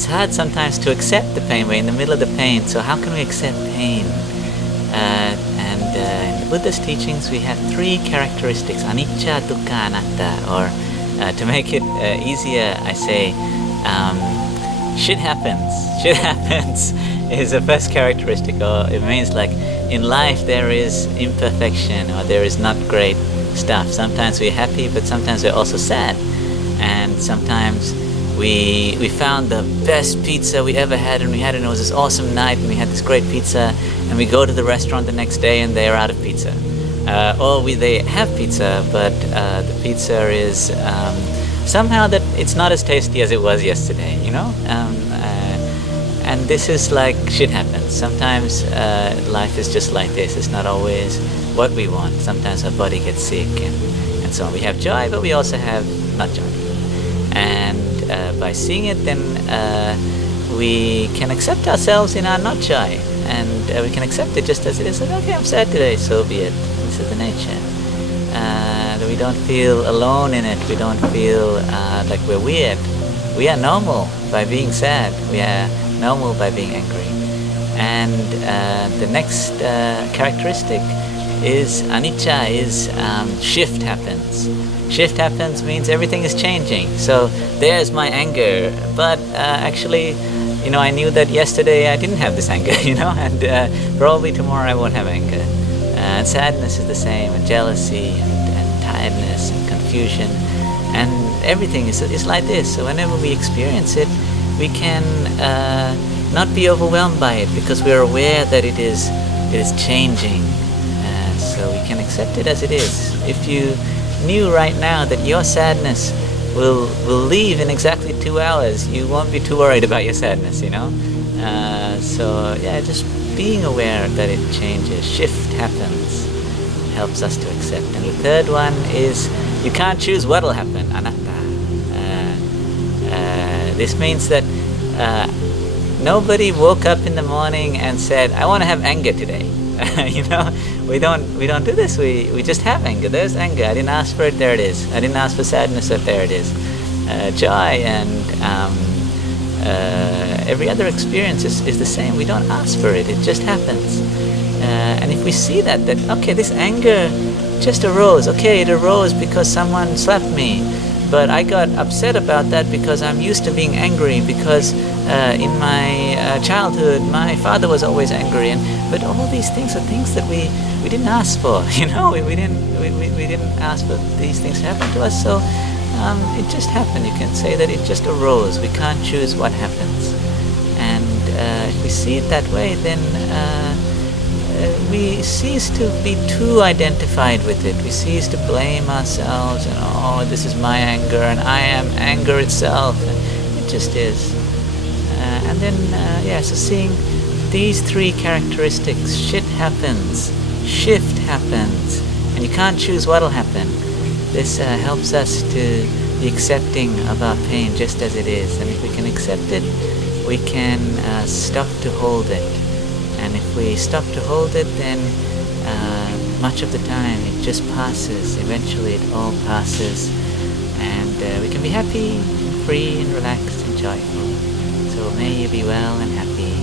it's hard sometimes to accept the pain. We're in the middle of the pain, so how can we accept pain? In the Buddha's teachings, we have three characteristics: anicca, dukkha, anatta. Or to make it easier, I say, shit happens. Shit happens is the first characteristic. Or it means like in life there is imperfection, or there is not great stuff. Sometimes we're happy, but sometimes we're also sad. And sometimes we found the best pizza we ever had, and we had it, and it was this awesome night, and we had this great pizza, and we go to the restaurant the next day and they're out of pizza. Or they have pizza, but the pizza is somehow that it's not as tasty as it was yesterday, you know? And this is like shit happens. Sometimes life is just like this. It's not always what we want. Sometimes our body gets sick and so on. We have joy, but we also have not joy. And by seeing it, then we can accept ourselves in our not joy. And we can accept it just as it is. Like, okay, I'm sad today, so be it. This is the nature. That we don't feel alone in it. We don't feel like we're weird. We are normal by being sad. We are normal by being angry. And the next characteristic is anicca, is shift happens. Shift happens means everything is changing. So there's my anger, but actually, you know, I knew that yesterday I didn't have this anger, you know, and probably tomorrow I won't have anger. And sadness is the same, and jealousy, and tiredness, and confusion, and everything is like this. So whenever we experience it, we can not be overwhelmed by it, because we're aware that it is changing. So we can accept it as it is. If you knew right now that your sadness will leave in exactly 2 hours, you won't be too worried about your sadness, you know? So yeah, just being aware that it changes, shift happens, helps us to accept. And the third one is you can't choose what will happen, anatta. This means that nobody woke up in the morning and said, I want to have anger today. You know, we don't do this. We just have anger. There's anger. I didn't ask for it. There it is. I didn't ask for sadness. But there it is. Joy and every other experience is the same. We don't ask for it. It just happens. And if we see that okay, this anger just arose. Okay, it arose because someone slapped me. But I got upset about that because I'm used to being angry, because in my childhood my father was always angry, but all these things are things that we didn't ask for, you know. We didn't ask for these things to happen to us, so it just happened. You can say that it just arose. We can't choose what happens, and if we see it that way, then we cease to be too identified with it. We cease to blame ourselves and, oh, this is my anger and I am anger itself. And it just is. And then, so seeing these three characteristics, shit happens, shift happens, and you can't choose what will happen. This helps us to be accepting of our pain just as it is. And if we can accept it, we can stop to hold it. And if we stop to hold it, then much of the time it just passes. Eventually it all passes, and we can be happy, free, and relaxed and joyful. So may you be well and happy.